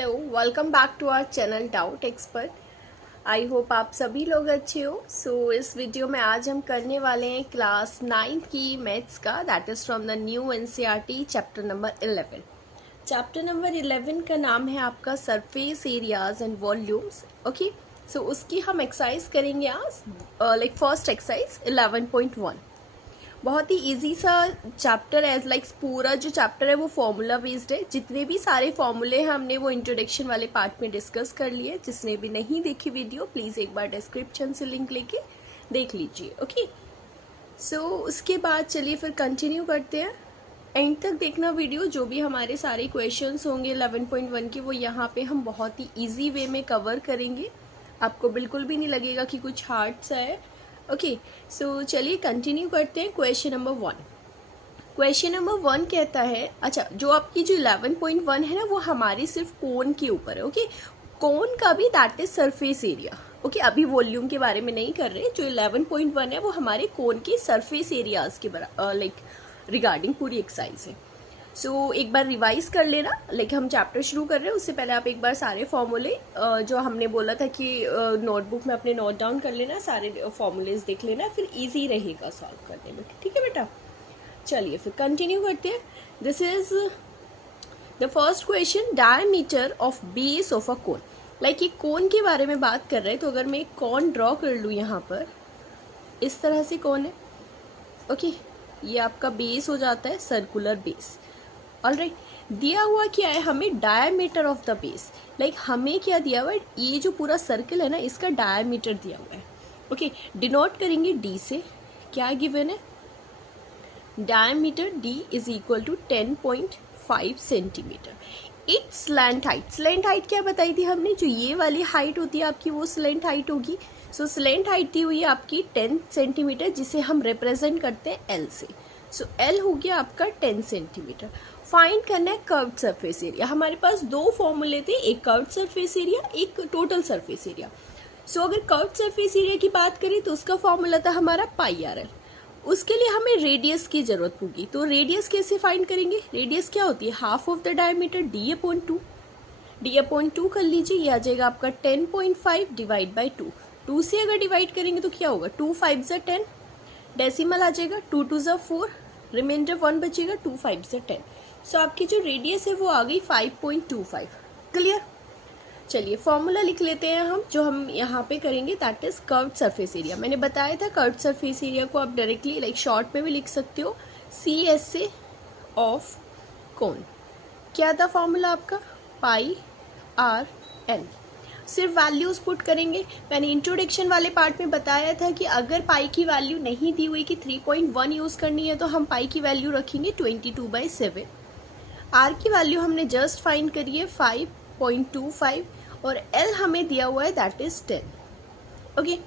Hello, welcome back to our channel doubt expert. I hope आप सभी लोग अच्छे हो। इस वीडियो में आज हम करने वाले हैं क्लास 9 की मैथ्स का, that is from the new NCERT chapter number 11। Chapter number 11 का नाम है आपका surface areas and volumes. Okay, so उसकी हम एक्सरसाइज करेंगे आज, लाइक फर्स्ट एक्सरसाइज 11.1। बहुत ही इजी सा चैप्टर है, लाइक पूरा जो चैप्टर है वो फॉर्मूला बेस्ड है। जितने भी सारे फॉर्मूले हैं हमने वो इंट्रोडक्शन वाले पार्ट में डिस्कस कर लिए। जिसने भी नहीं देखी वीडियो प्लीज एक बार डिस्क्रिप्शन से लिंक लेके देख लीजिए। ओके, उसके बाद चलिए फिर कंटिन्यू करते हैं। एंड तक देखना वीडियो, जो भी हमारे सारे क्वेश्चंस होंगे 11.1 के वो यहाँ पे हम बहुत ही ईजी वे में कवर करेंगे। आपको बिल्कुल भी नहीं लगेगा कि कुछ हार्ड सा है। ओके, चलिए कंटिन्यू करते हैं। क्वेश्चन नंबर 1 कहता है, अच्छा जो आपकी जो 11.1 है ना वो हमारी सिर्फ कोन के ऊपर है। ओके, कोन का भी that is surface area. Okay, अभी वॉल्यूम के बारे में नहीं कर रहे। जो 11.1 है वो हमारे कोन के सरफेस एरियाज के लाइक रिगार्डिंग पूरी एक्सरसाइज है। एक बार रिवाइज कर लेना, लाइक हम चैप्टर शुरू कर रहे हैं उससे पहले आप एक बार सारे फॉर्मूले जो हमने बोला था कि नोटबुक में अपने नोट डाउन कर लेना, सारे फॉर्मूलेज देख लेना, फिर इजी रहेगा सॉल्व करने में। ठीक है बेटा, चलिए फिर कंटिन्यू करते हैं। This is the first question, diameter of base of a cone. Like ये कोन के बारे में बात कर रहे हैं, तो अगर मैं एक कोन ड्रॉ कर लूँ यहाँ पर, इस तरह से कोन है। ओके, ये आपका बेस हो जाता है, सर्कुलर बेस। ऑलराइट, दिया हुआ क्या है हमें, diameter of the base. Like हमें क्या दिया हुआ है, ये जो पूरा सर्कल है ना इसका डायमीटर दिया हुआ है। ओके, डिनोट करेंगे डी से। क्या गिवन है, diameter D is equal to 10.5 centimetre. It's slant height, slant height क्या बताई थी हमने, जो ये वाली हाइट होती है आपकी वो स्लैंट हाइट होगी। स्लैंट हाइट दी हुई है आपकी 10 सेंटीमीटर, जिसे हम रिप्रेजेंट करते हैं एल से। एल हो गया आपका 10 सेंटीमीटर। फाइंड करना है कर्व्ड सरफेस एरिया। हमारे पास दो फॉर्मूले थे, एक कर्व्ड सरफेस एरिया, एक टोटल सरफेस एरिया। अगर कर्व्ड सरफेस एरिया की बात करें तो उसका फॉर्मूला था हमारा पाई आर एल। उसके लिए हमें रेडियस की जरूरत होगी, तो रेडियस कैसे फाइंड करेंगे, रेडियस क्या होती है, half of the diameter D upon two कर लीजिए। ये आ जाएगा आपका 10.5 डिवाइड बाई 2। 2 से अगर डिवाइड करेंगे तो क्या होगा, 2 5 ज़ा 10, डेसिमल आ जाएगा, 2 2 ज़ा 4, रिमाइंडर 1 बचेगा, 2 5 ज़ा 10। आपकी जो रेडियस है वो आ गई 5.25। क्लियर, चलिए फॉर्मूला लिख लेते हैं हम, जो हम यहाँ पे करेंगे, that is curved surface area. मैंने बताया था कर्व्ड सरफेस एरिया को आप डायरेक्टली लाइक शॉर्ट में भी लिख सकते हो, सी एस से ऑफ कोन। क्या था फॉर्मूला आपका, पाई आर एल। सिर्फ वैल्यूज पुट करेंगे। मैंने इंट्रोडक्शन वाले पार्ट में बताया था कि अगर पाई की वैल्यू नहीं दी हुई कि 3.1 यूज करनी है तो हम पाई की वैल्यू रखेंगे 22/7। आर की वैल्यू हमने जस्ट फाइंड करी है 5.25 और एल हमें दिया हुआ है दैट इज 10। ओके,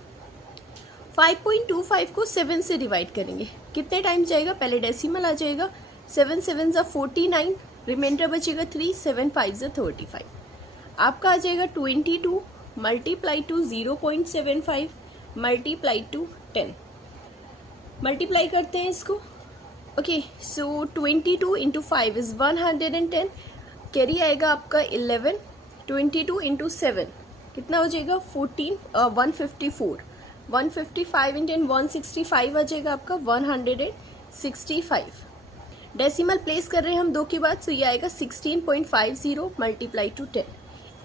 5.25 को 7 से डिवाइड करेंगे, कितने टाइम्स जाएगा, पहले डेसिमल आ जाएगा, 7 7 ज़ा 49, रिमाइंडर बचेगा 3, 7 5 ज़ा 35। आपका आ जाएगा 22 multiply two 0.75 multiply two 10। Multiply करते हैं इसको। ओके, 22 इंटू 5 इज 110, कैरी आएगा आपका 11, 22 इंटू 7 कितना हो जाएगा 14, 154, 155 इंटू 165 आ जाएगा आपका 165। डेसिमल प्लेस कर रहे हैं हम दो के बाद, ये आएगा 16.50 मल्टीप्लाई टू 10।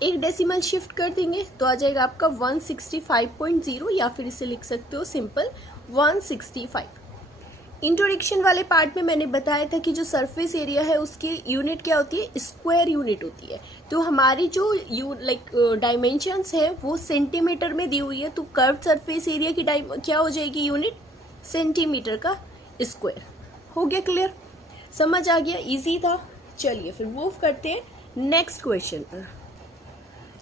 एक डेसिमल शिफ्ट कर देंगे तो आ जाएगा आपका 165.0, या फिर इसे लिख सकते हो सिंपल 165। इंट्रोडक्शन वाले पार्ट में मैंने बताया था कि जो सरफेस एरिया है उसकी यूनिट क्या होती है, स्क्वायर यूनिट होती है। तो हमारी जो लाइक डायमेंशंस है वो सेंटीमीटर में दी हुई है, तो कर्व्ड सरफेस एरिया की क्या हो जाएगी यूनिट, सेंटीमीटर का स्क्वायर। हो गया क्लियर, समझ आ गया, इजी था। चलिए फिर मूव करते हैं नेक्स्ट क्वेश्चन पर।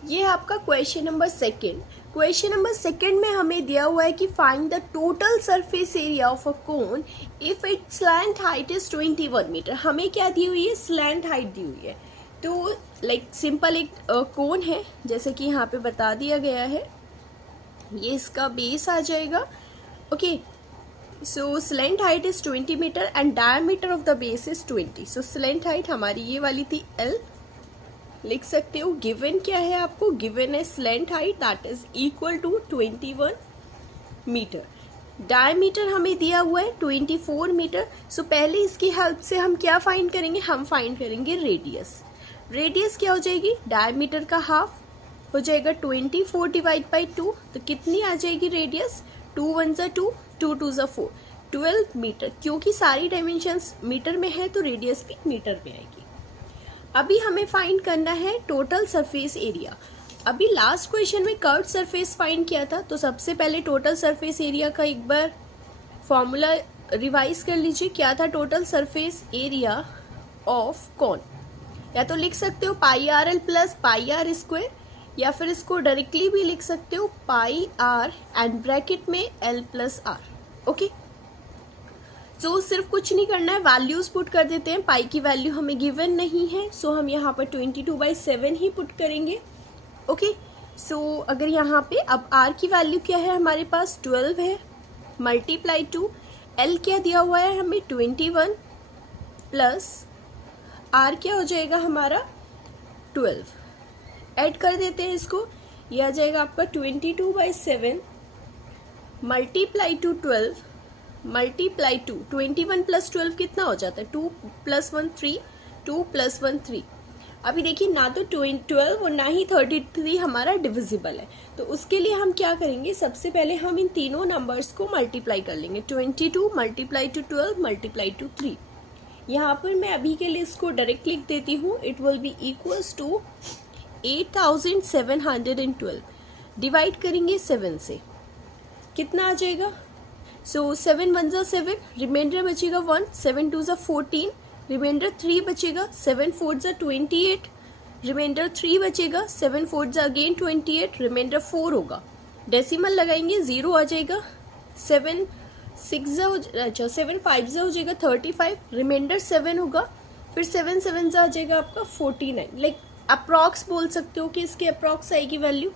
ये आपका question number second. Question number second में हमें दिया हुआ है कि find the total surface area of a cone if it's slant height is 21 metre. हमें क्या दी हुई है, स्लैंट हाइट दी हुई है। तो लाइक सिंपल एक कोन है, जैसे कि यहाँ पे बता दिया गया है, ये इसका बेस आ जाएगा। Okay, slant height is 20 metre and diameter of the base is 20। Slant height हमारी ये वाली थी L, लिख सकते हो गिवन क्या है आपको, गिवन है slant height that is equal to 21 metre. Diameter हमें दिया हुआ है 24 मीटर। सो पहले इसकी हेल्प से हम क्या फाइंड करेंगे, हम फाइंड करेंगे रेडियस। रेडियस क्या हो जाएगी, डायमीटर का हाफ हो जाएगा 24 डिवाइड बाई 2, तो कितनी आ जाएगी रेडियस, 2 1 जा 2, 2 2 जा 4, 12 मीटर। क्योंकि सारी डायमेंशंस मीटर में है तो रेडियस भी मीटर में आएगी। अभी हमें फाइंड करना है टोटल सरफेस एरिया। अभी लास्ट क्वेश्चन में कर्व्ड सरफेस फाइंड किया था, तो सबसे पहले टोटल सरफेस एरिया का एक बार फॉर्मूला रिवाइज कर लीजिए। क्या था total surface area of cone, या तो लिख सकते हो pi r l plus pi r square, या फिर इसको डायरेक्टली भी लिख सकते हो पाई आर एंड ब्रैकेट में l plus r. Okay, so सिर्फ कुछ नहीं करना है, वैल्यूज पुट कर देते हैं। पाई की वैल्यू हमें गिवन नहीं है, सो हम यहाँ पर 22/7 ही पुट करेंगे। ओके, सो अगर यहाँ पे अब आर की वैल्यू क्या है हमारे पास 12 है, मल्टीप्लाई टू एल क्या दिया हुआ है हमें 21 प्लस आर क्या हो जाएगा हमारा 12, ऐड कर देते हैं इसको, यह आ जाएगा आपका 22/7 multiply two 12 multiply two 21 plus 12 कितना हो जाता है, 2 + 1 3, 2 + 1 3। अभी देखिए ना तो 12 और ना ही 33 हमारा डिविजिबल है, तो उसके लिए हम क्या करेंगे, सबसे पहले हम इन तीनों नंबर्स को मल्टीप्लाई कर लेंगे। 22 मल्टीप्लाई टू 12 मल्टीप्लाई टू 3। यहाँ पर मैं अभी के लिए इसको डायरेक्ट लिख देती हूँ, it will be equals to 8712। Divide करेंगे 7 से, कितना आ जाएगा, सो 7 1 जा 7, रिमाइंडर बचेगा 1, 7 2 जा 14, रिमाइंडर 3 बचेगा, 7 4 जा 28, रिमाइंडर 3 बचेगा, 7 4 जा अगेन 28, रिमाइंडर 4 होगा। डेसिमल लगाएंगे 0 आ जाएगा, 7 6 जा अच्छा 7 5 जा हो जाएगा 35, रिमाइंडर 7 होगा, फिर 7 7 जा आ जाएगा आपका 49। लाइक अप्रॉक्स बोल सकते हो कि इसके अप्रॉक्स आएगी वैल्यू।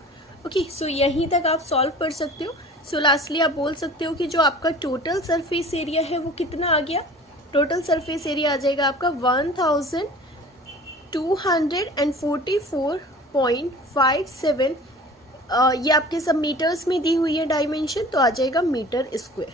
ओके, सो यहीं तक आप सॉल्व कर सकते हो। सो लास्टली आप बोल सकते हो कि जो आपका टोटल सरफेस एरिया है वो कितना आ गया, टोटल सरफेस एरिया आ जाएगा आपका 1244.57। ये आपके सब मीटर्स में दी हुई है डायमेंशन, तो आ जाएगा मीटर स्क्वायर।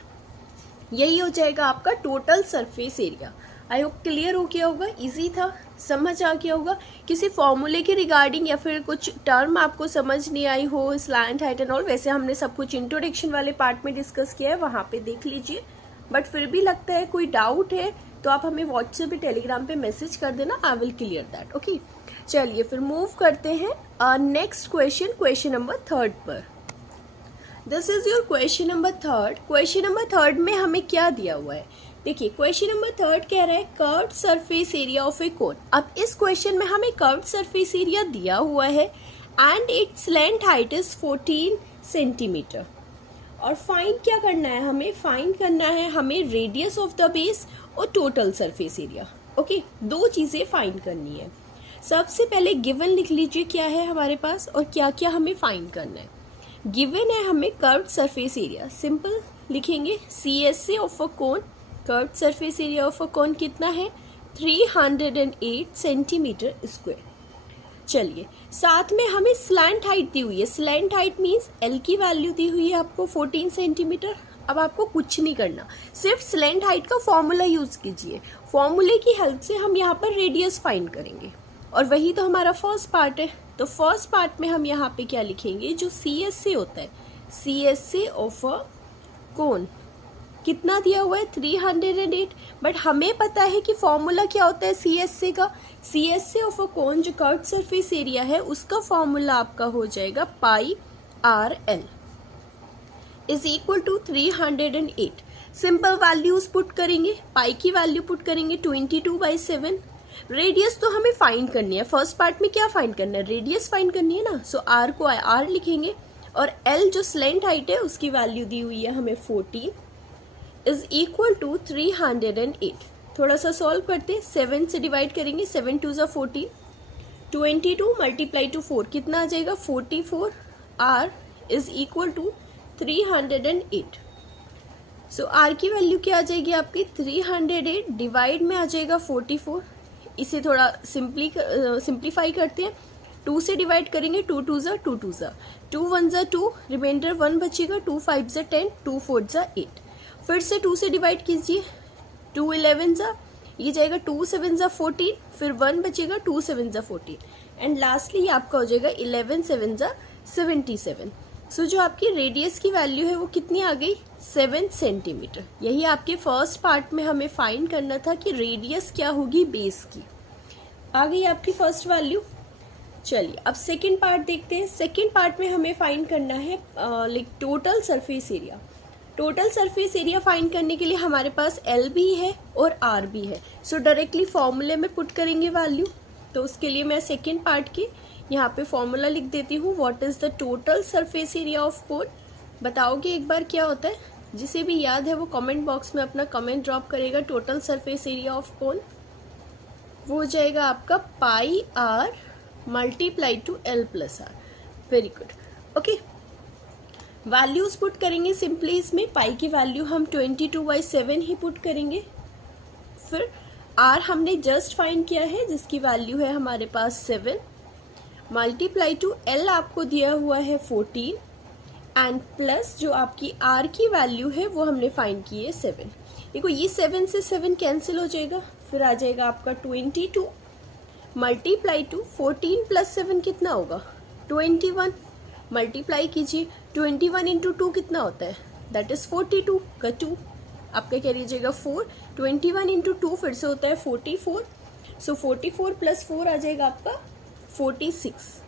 यही हो जाएगा आपका total surface area. I hope clear हो गया होगा, इजी था, समझ आ गया होगा। किसी फॉर्मूले के रिगार्डिंग या फिर कुछ टर्म आपको समझ नहीं आई हो, स्लैंट हाइट एंड ऑल, वैसे हमने सब कुछ इंट्रोडक्शन वाले पार्ट में डिस्कस किया है, वहाँ पे देख लीजिए। बट फिर भी लगता है कोई डाउट है तो आप हमें व्हाट्सएप पे टेलीग्राम पे मैसेज कर देना, I will clear that. Okay, चलिए फिर मूव करते हैं नेक्स्ट क्वेश्चन, क्वेश्चन नंबर 3 पर। This is your question number 3। Question number 3 में हमें क्या दिया हुआ है, देखिए क्वेश्चन नंबर 3 कह रहा है कर्व्ड सरफेस एरिया ऑफ ए कोन। अब इस क्वेश्चन में हमें कर्व्ड सरफेस एरिया दिया हुआ है and it's slant height is 14 centimetre. और फाइंड क्या करना है हमें, फाइंड करना है हमें रेडियस ऑफ द बेस और टोटल सरफेस एरिया। ओके, दो चीजें फाइंड करनी है। सबसे पहले गिवन लिख लीजिए क्या है हमारे पास और क्या क्या हमें फाइंड करना है। गिवन है हमें कर्व्ड सरफेस एरिया, सिंपल लिखेंगे CSA of a cone. Curved surface area of a cone कितना है, 308 सेंटीमीटर स्क्वायर। चलिए, साथ में हमें स्लैंट हाइट दी हुई है। स्लैंट हाइट मीन्स एल की वैल्यू दी हुई है आपको 14 सेंटीमीटर। अब आपको कुछ नहीं करना, सिर्फ स्लैंट हाइट का फॉर्मूला यूज कीजिए। फॉर्मूले की हेल्प से हम यहाँ पर रेडियस फाइंड करेंगे, और वही तो हमारा फर्स्ट पार्ट है। तो फर्स्ट पार्ट में हम यहाँ पे क्या लिखेंगे, जो CSA होता है, CSA ऑफ अ कोन कितना दिया हुआ है 308। बट हमें पता है कि फॉर्मूला क्या होता है CSA का। CSA ऑफ अ कोन जो कर्व्ड सरफेस एरिया है उसका फॉर्मूला आपका हो जाएगा pi r l is equal to 308। Simple values put करेंगे, पाई की वैल्यू पुट करेंगे 22/7। रेडियस तो हमें फाइंड करनी है, फर्स्ट पार्ट में क्या फाइंड करना है, रेडियस फाइंड करनी है ना। सो आर को आर लिखेंगे, और एल जो स्लैंट हाइट है उसकी वैल्यू दी हुई है हमें 14 इज इक्वल टू 308। थोड़ा सा सॉल्व करते, 7 से डिवाइड करेंगे, 7 2 जा 14, 22 मल्टीप्लाई टू 4 कितना आ जाएगा 44। R is equal to 308। So R की वैल्यू क्या आ जाएगी आपकी 308, डिवाइड में आ जाएगा 44, इसे थोड़ा सिंप्लीफाई करते हैं। 2 से डिवाइड करेंगे, 2 2 ज़ा 2 2 ज़ा 2 1 ज़ा 2, रिमाइंडर 1 बचेगा, 2 5 ज़ा 10, 2 4 ज़ा 8। फिर से 2 से डिवाइड कीजिए, 2 11 ज़ा, ये जाएगा 2 7 ज़ा 14, फिर 1 बचेगा, 2 7 ज़ा 14, एंड लास्टली आपका हो जाएगा 11 7 ज़ा 77। सो जो आपकी रेडियस की वैल्यू है वो कितनी आ गई, 7 सेंटीमीटर। यही आपके फर्स्ट पार्ट में हमें फाइंड करना था कि रेडियस क्या होगी बेस की। आ गई आपकी फर्स्ट वैल्यू। चलिए अब सेकंड पार्ट देखते हैं। सेकंड पार्ट में हमें फाइंड करना है like total surface area. Total surface area find करने के लिए हमारे पास एल भी है और आर भी है। सो डायरेक्टली फॉर्मूले में पुट करेंगे वैल्यू। तो उसके लिए मैं सेकेंड पार्ट की यहाँ पे फॉर्मूला लिख देती हूँ। What is the total surface area of कोन। बताओगे एक बार क्या होता है, जिसे भी याद है वो कमेंट बॉक्स में अपना कमेंट ड्रॉप करेगा। Total surface area of cone वो हो जाएगा आपका pi r multiply two l plus r. Very good, okay. Values put करेंगे सिंपली इसमें। पाई की वैल्यू हम 22/7 ही पुट करेंगे। फिर आर हमने जस्ट फाइंड किया है जिसकी वैल्यू है हमारे पास 7, मल्टीप्लाई टू एल आपको दिया हुआ है 14, एंड प्लस जो आपकी आर की वैल्यू है वो हमने फाइंड की है 7। देखो ये 7 से 7 कैंसिल हो जाएगा, फिर आ जाएगा आपका 22 मल्टीप्लाई टू 14 प्लस 7 कितना होगा 21। मल्टीप्लाई कीजिए, 21 इंटू 2 कितना होता है, दैट इज 42 का 2। आपका क्या लीजिएगा 4, 21 इंटू 2 फिर से होता है 44। सो 44 प्लस 4 आ जाएगा आपका 46।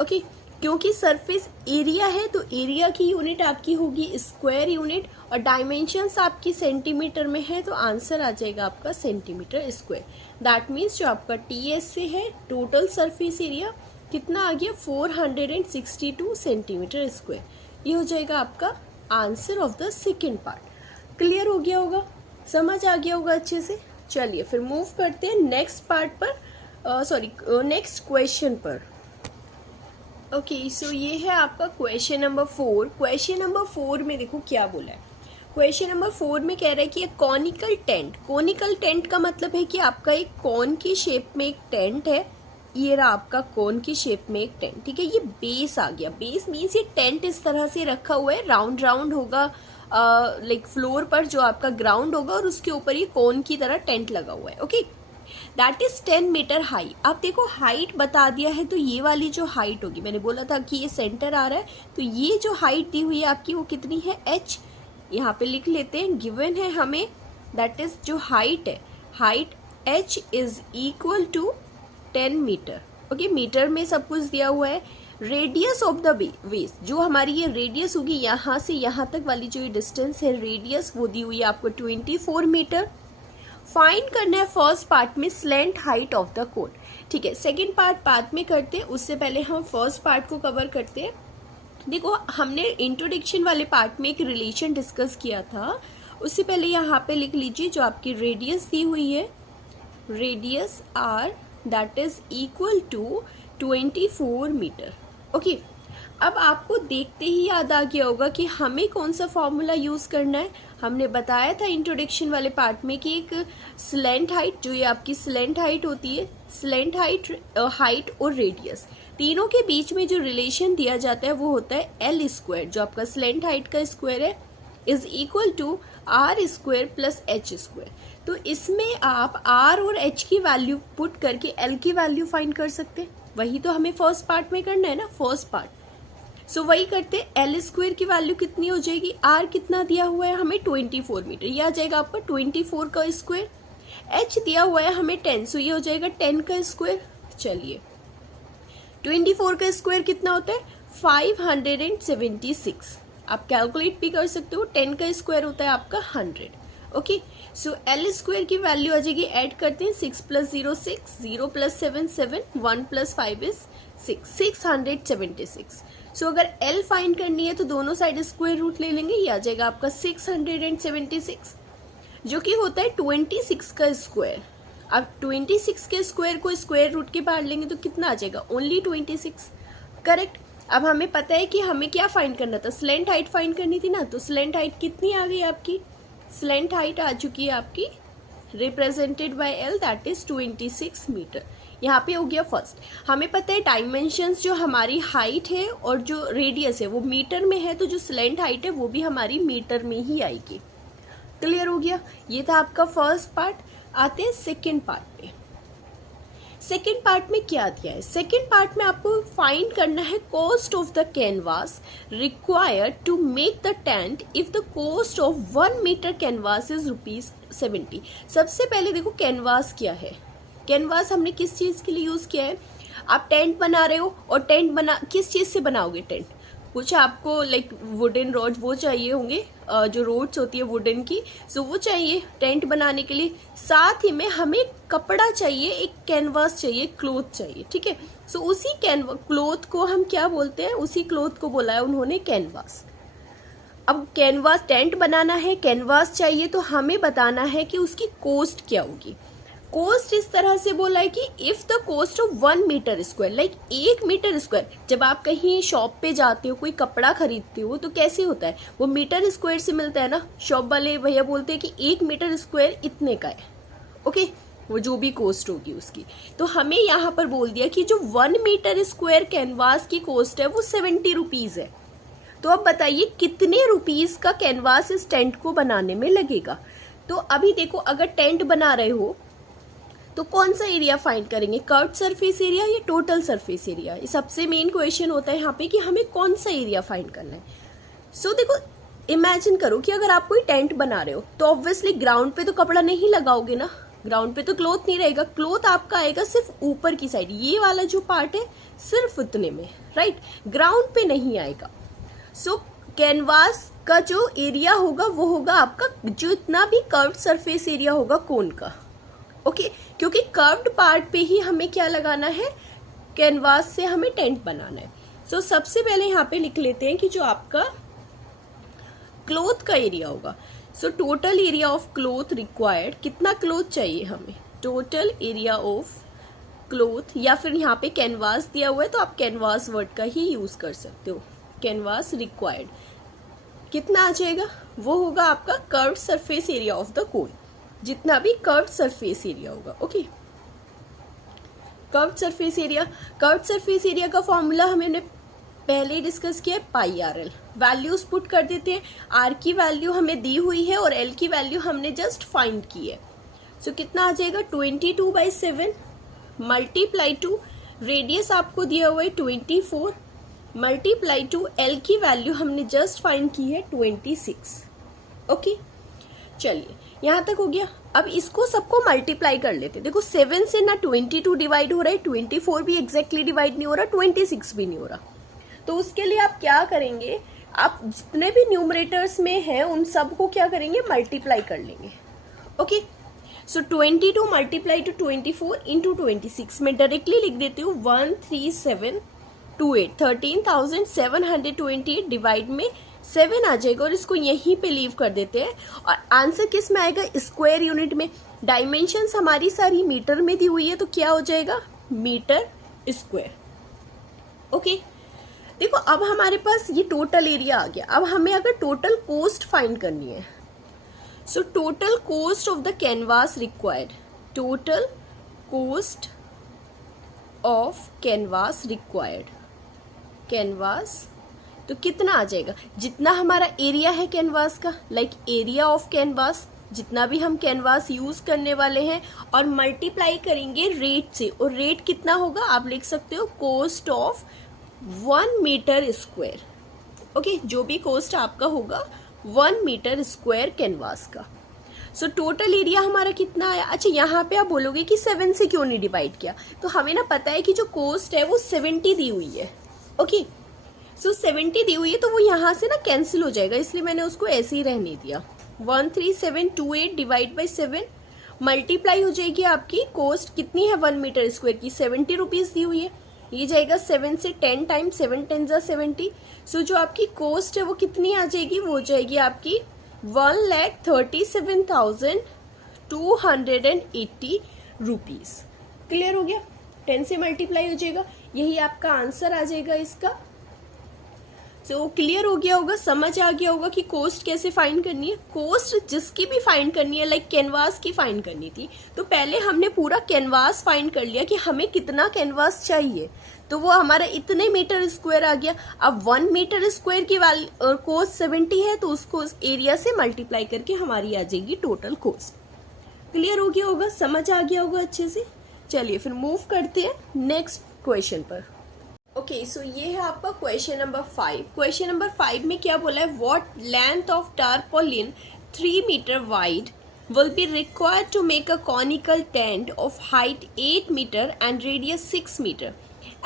ओके, क्योंकि सरफेस एरिया है तो एरिया की यूनिट आपकी होगी स्क्वायर यूनिट, और डायमेंशंस आपकी सेंटीमीटर में है तो आंसर आ जाएगा आपका सेंटीमीटर स्क्वायर। दैट मीन्स जो आपका टीएस से है टोटल सरफेस एरिया कितना आ गया 462 सेंटीमीटर स्क्वायर। ये हो जाएगा आपका answer of the second part. Clear हो गया होगा, समझ आ गया होगा अच्छे से। चलिए फिर मूव करते हैं नेक्स्ट पार्ट पर, नेक्स्ट क्वेश्चन पर। ओके, सो ये है आपका क्वेश्चन नंबर 4। क्वेश्चन नंबर 4 में देखो क्या बोला है। क्वेश्चन नंबर 4 में कह रहा है कि एक कॉनिकल टेंट, कॉनिकल टेंट का मतलब है कि आपका एक कॉन की शेप में एक टेंट है। ये रहा आपका कॉन की शेप में एक टेंट, ठीक है। ये बेस आ गया, बेस मीन्स ये टेंट इस तरह से रखा हुआ है, राउंड राउंड होगा लाइक फ्लोर पर जो आपका ग्राउंड होगा और उसके ऊपर ये कॉन की तरह टेंट लगा हुआ है। Okay, that is 10 metre high. आप देखो हाइट बता दिया है तो ये वाली जो हाइट होगी, मैंने बोला था कि ये सेंटर आ रहा है, तो ये जो हाइट दी हुई है आपकी वो कितनी है h। यहाँ पे लिख लेते हैं, गिवन है हमें, दैट इज जो हाइट है, height h is equal to 10 metre. Okay, metre में सब कुछ दिया हुआ है। रेडियस ऑफ द बेस, जो हमारी ये रेडियस होगी यहाँ से यहाँ तक वाली जो ये डिस्टेंस है रेडियस, वो दी हुई है आपको 24 मीटर। फाइंड करना है फर्स्ट पार्ट में स्लेंट हाइट ऑफ द कोन। ठीक है, सेकंड पार्ट बाद में करते हैं, उससे पहले हम फर्स्ट पार्ट को कवर करते हैं। देखो हमने इंट्रोडक्शन वाले पार्ट में एक रिलेशन डिस्कस किया था, उससे पहले यहाँ पे लिख लीजिए जो आपकी रेडियस दी हुई है, radius R that is equal to 24 metre. Okay, अब आपको देखते ही याद आ गया होगा कि हमें कौन सा फॉर्मूला यूज करना है। हमने बताया था इंट्रोडक्शन वाले पार्ट में कि एक स्लेंट हाइट, जो ये आपकी स्लेंट हाइट होती है, स्लेंट हाइट और रेडियस तीनों के बीच में जो रिलेशन दिया जाता है वो होता है एल स्क्वायर, जो आपका स्लेंट हाइट का स्क्वायर है, is equal to R square plus H square. तो इसमें आप आर और एच की वैल्यू पुट करके एल की वैल्यू फाइंड कर सकते हैं। वही तो हमें फर्स्ट पार्ट में करना है ना, फर्स्ट पार्ट। सो वही करते, एल स्क्वायर की वैल्यू कितनी हो जाएगी, आर कितना दिया हुआ है हमें 24 मीटर, ये आ जाएगा आपका 24 का स्क्वायर। एच दिया हुआ है हमें 10, सो ये हो जाएगा 10 का स्क्वायर। चलिए 24 का स्क्वायर कितना होता है 576। आप कैलकुलेट भी कर सकते हो, 10 का स्क्वायर होता है आपका 100। ओके, सो एल स्क्वायर की वैल्यू आ जाएगी, ऐड करते हैं 6 + 0 6, 0 + 7 7, 1 + 5 is 6, 676। सो अगर L फाइंड करनी है तो दोनों साइड स्क्वायर रूट ले लेंगे, ये आ जाएगा आपका 676, जो कि होता है 26 का स्क्वायर। अब 26 के स्क्वायर को स्क्वायर रूट के बाहर लेंगे तो कितना आ जाएगा, ओनली 26। करेक्ट। अब हमें पता है कि हमें क्या फाइंड करना था, स्लेंट हाइट फाइंड करनी थी ना, तो स्लेंट हाइट कितनी आ गई आपकी, स्लेंट हाइट आ चुकी है आपकी represented by L that is 26 metre. यहाँ पे हो गया फर्स्ट। हमें पता है डायमेंशंस जो हमारी हाइट है और जो रेडियस है वो मीटर में है, तो जो स्लेंट हाइट है वो भी हमारी मीटर में ही आएगी। क्लियर हो गया? ये था आपका फर्स्ट पार्ट। आते हैं सेकेंड पार्ट पे। सेकेंड पार्ट में क्या दिया है? सेकेंड पार्ट में आपको फाइंड करना है cost of the canvas required to make the tent if the cost of 1 metre canvas is ₹70। सबसे पहले देखो कैनवास क्या है। कैनवास हमने किस चीज के लिए यूज किया है? आप टेंट बना रहे हो, और टेंट बना किस चीज से बनाओगे टेंट? कुछ आपको लाइक वुडन रॉड वो चाहिए होंगे, जो रोड्स होती है वुडन की, सो वो चाहिए टेंट बनाने के लिए। साथ ही में हमें कपड़ा चाहिए, एक कैनवास चाहिए, क्लोथ चाहिए, ठीक है। सो उसी क्लोथ को हम क्या बोलते हैं? उसी क्लोथ को बोला है उन्होंने कैनवास। अब कैनवास टेंट बनाना है, कैनवास चाहिए, तो हमें बताना है कि उसकी कॉस्ट क्या होगी। कॉस्ट इस तरह से बोला है कि if the cost of 1 metre square, like 1 metre square, जब आप कहीं शॉप पे जाते हो, कोई कपड़ा खरीदते हो, तो कैसे होता है? वो मीटर स्क्वायर से मिलता है ना। शॉप वाले भैया बोलते हैं कि 1 मीटर स्क्वायर इतने का है, ओके, वो जो भी कॉस्ट होगी उसकी। तो हमें यहाँ पर बोल दिया कि जो 1 मीटर स्क्वायर कैनवास की कॉस्ट है वो 70 रुपीज है। तो अब बताइए कितने रुपीज का कैनवास इस टेंट को बनाने में लगेगा। तो अभी देखो, अगर टेंट बना रहे हो तो कौन सा एरिया फाइंड करेंगे? कर्व्ड सरफेस एरिया या टोटल सरफेस एरिया? ये सबसे मेन क्वेश्चन होता है यहाँ पे कि हमें कौन सा एरिया फाइंड करना है। सो देखो, इमेजिन करो कि अगर आप कोई टेंट बना रहे हो तो ऑब्वियसली ग्राउंड पे तो कपड़ा नहीं लगाओगे ना, ग्राउंड पे तो क्लोथ नहीं रहेगा। क्लोथ आपका आएगा सिर्फ ऊपर की साइड, ये वाला जो पार्ट है सिर्फ उतने में, राइट, ग्राउंड पे नहीं आएगा। सो कैनवास का जो एरिया होगा वो होगा आपका जो इतना भी कर्व्ड सरफेस एरिया होगा कोन का, ओके, क्योंकि कर्व्ड पार्ट पे ही हमें क्या लगाना है? कैनवास से हमें टेंट बनाना है। सो सबसे पहले यहाँ पे लिख लेते हैं कि जो आपका क्लोथ का एरिया होगा, so total area of cloth required, कितना क्लोथ चाहिए हमें? टोटल एरिया ऑफ क्लोथ, या फिर यहाँ पे कैनवास दिया हुआ है तो आप कैनवास वर्ड का ही यूज कर सकते हो। कैनवास रिक्वायर्ड कितना आ जाएगा? वो होगा आपका curved surface area of the कोन, जितना भी कर्व्ड सरफेस एरिया होगा, ओके। कर्व्ड सरफेस एरिया का फॉर्मूला हमने पहले डिस्कस किया है, πRL। वैल्यूज पुट कर देते हैं। आर की वैल्यू हमें दी हुई है और एल की वैल्यू हमने जस्ट फाइंड की है। सो कितना आ जाएगा? 22/7 मल्टीप्लाई टू रेडियस आपको दिया हुआ है 24 मल्टीप्लाई टू एल की वैल्यू हमने जस्ट फाइंड की है 26, ओके। चलिए यहाँ तक हो गया। अब इसको सबको मल्टीप्लाई कर लेते। देखो 7 से ना 22 डिवाइड हो रहा है, 24 भी एग्जैक्टली डिवाइड नहीं हो रहा, 26 भी नहीं हो रहा। तो उसके लिए आप क्या करेंगे? आप जितने भी न्यूमरेटर्स में हैं उन सबको क्या करेंगे? मल्टीप्लाई कर लेंगे, ओके। सो 22 मल्टीप्लाई टू 24 इंटू 26 में डायरेक्टली लिख देती हूँ 13728 13,728 डिवाइड में 7 आ जाएगा और इसको यहीं पे लीव कर देते हैं। और आंसर किस में आएगा? स्क्वायर यूनिट में। डायमेंशंस हमारी सारी मीटर में दी हुई है तो क्या हो जाएगा? Metre square, okay. देखो अब हमारे पास ये टोटल एरिया आ गया। अब हमें अगर टोटल कॉस्ट फाइंड करनी है, so total cost of the canvas required, total cost of canvas required, canvas तो कितना आ जाएगा? जितना हमारा एरिया है कैनवास का, लाइक एरिया ऑफ कैनवास, जितना भी हम कैनवास यूज करने वाले हैं, और मल्टीप्लाई करेंगे रेट से। और रेट कितना होगा? आप लिख सकते हो cost of 1 metre square, okay. जो भी कॉस्ट आपका होगा 1 मीटर स्क्वायर कैनवास का। सो टोटल एरिया हमारा कितना आया? अच्छा, यहाँ पे आप बोलोगे कि 7 से क्यों नहीं डिवाइड किया? तो हमें ना पता है कि जो कॉस्ट है वो 70 दी हुई है, ओके। सो 70 दी हुई है तो वो यहाँ से ना कैंसिल हो जाएगा, इसलिए मैंने उसको ऐसे ही रहने दिया। 13728 डिवाइड बाई 7 मल्टीप्लाई हो जाएगी आपकी कॉस्ट कितनी है 1 मीटर स्क्वायर की? 70 रुपीज दी हुई है। ये जाएगा 7 से 10 टाइम, 7 10 जा 70। सो जो आपकी कॉस्ट है वो कितनी आ जाएगी? वो हो जाएगी आपकी 1,37,280 रुपीज। क्लियर हो गया? 10 से मल्टीप्लाई हो जाएगा, यही आपका आंसर आ जाएगा इसका। सो क्लियर हो गया होगा, समझ आ गया होगा कि कोस्ट कैसे फाइंड करनी है। कोस्ट जिसकी भी फाइंड करनी है, लाइक कैनवास की फाइंड करनी थी, तो पहले हमने पूरा कैनवास फाइंड कर लिया कि हमें कितना कैनवास चाहिए, तो वो हमारा इतने मीटर स्क्वायर आ गया। अब 1 मीटर स्क्वायर की कोस्ट 70 है, तो उसको एरिया से मल्टीप्लाई करके हमारी आ जाएगी टोटल कोस्ट। क्लियर हो गया होगा, समझ आ गया होगा अच्छे से। चलिए फिर मूव करते हैं नेक्स्ट क्वेश्चन पर। ओके, सो ये है आपका क्वेश्चन नंबर 5। क्वेश्चन नंबर 5 में क्या बोला है, what length of tarpaulin 3 metre wide will be required to make a conical tent of height 8 meter and radius 6 meter.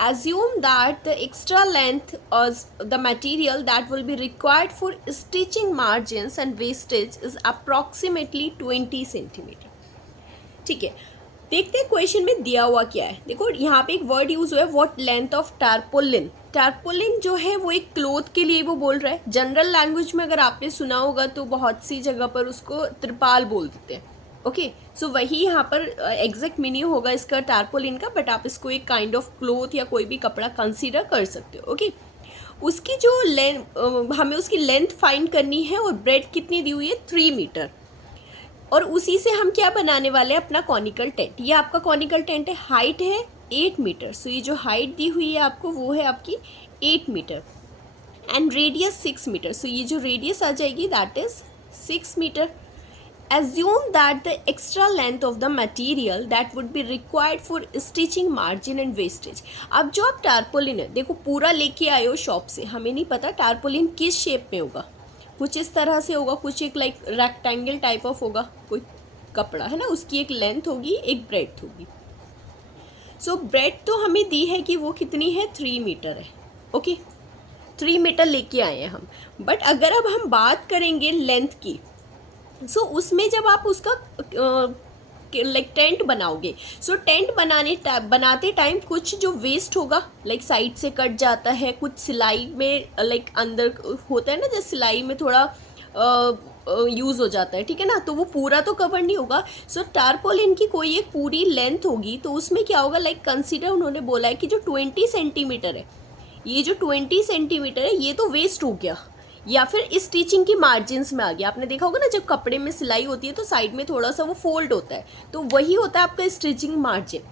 Assume that the extra length of the material that will be required for stitching margins and wastage is approximately 20 centimeter. ठीक है, देखते हैं question में दिया हुआ क्या है। देखो यहाँ पे एक वर्ड यूज हुआ है, what length of tarpaulin. Tarpaulin जो है वो एक क्लोथ के लिए वो बोल रहा है। जनरल लैंग्वेज में अगर आपने सुना होगा तो बहुत सी जगह पर उसको त्रिपाल बोल देते हैं। ओके, सो वही यहाँ पर एग्जैक्ट मीनिंग होगा इसका टारपोलिन का, बट आप इसको एक काइंड ऑफ क्लोथ या कोई भी कपड़ा कंसीडर कर सकते हो। ओके, उसकी जो हमें उसकी लेंथ फाइंड करनी है और ब्रेड कितनी दी हुई है 3 मीटर, और उसी से हम क्या बनाने वाले हैं, अपना कॉनिकल टेंट। ये आपका कॉनिकल टेंट है, हाइट है 8 मीटर। सो ये जो हाइट दी हुई है आपको वो है आपकी 8 metre and radius 6 metre. So ये जो रेडियस आ जाएगी that is 6 metre. Assume that the extra length of the material that would be required for stitching margin and wastage. अब जो आप टारपोलिन है, देखो पूरा लेके आए हो शॉप से, हमें नहीं पता टारपोलिन किस शेप में होगा, कुछ इस तरह से होगा, कुछ एक लाइक रेक्टेंगल टाइप ऑफ होगा कोई कपड़ा, है ना, उसकी एक लेंथ होगी एक ब्रेड्थ होगी। सो ब्रेड्थ तो हमें दी है कि वो कितनी है 3 मीटर है। ओके, 3 मीटर लेके आए हैं हम, बट अगर अब हम बात करेंगे लेंथ की, सो उसमें जब आप उसका लाइक टेंट बनाओगे, सो टेंट बनाते टाइम कुछ जो वेस्ट होगा, लाइक साइड से कट जाता है, कुछ सिलाई में लाइक अंदर होता है ना, जैसे सिलाई में थोड़ा यूज़ हो जाता है, ठीक है ना, तो वो पूरा तो कवर नहीं होगा। सो टारपोलिन की कोई एक पूरी लेंथ होगी, तो उसमें क्या होगा, लाइक कंसीडर उन्होंने बोला है कि जो 20 सेंटीमीटर है, ये जो 20 सेंटीमीटर है ये तो वेस्ट हो गया, या फिर स्टिचिंग की मार्जिन्स में आ गया। आपने देखा होगा ना, जब कपड़े में सिलाई होती है तो साइड में थोड़ा सा वो फोल्ड होता है, तो वही होता है आपका स्टिचिंग मार्जिन।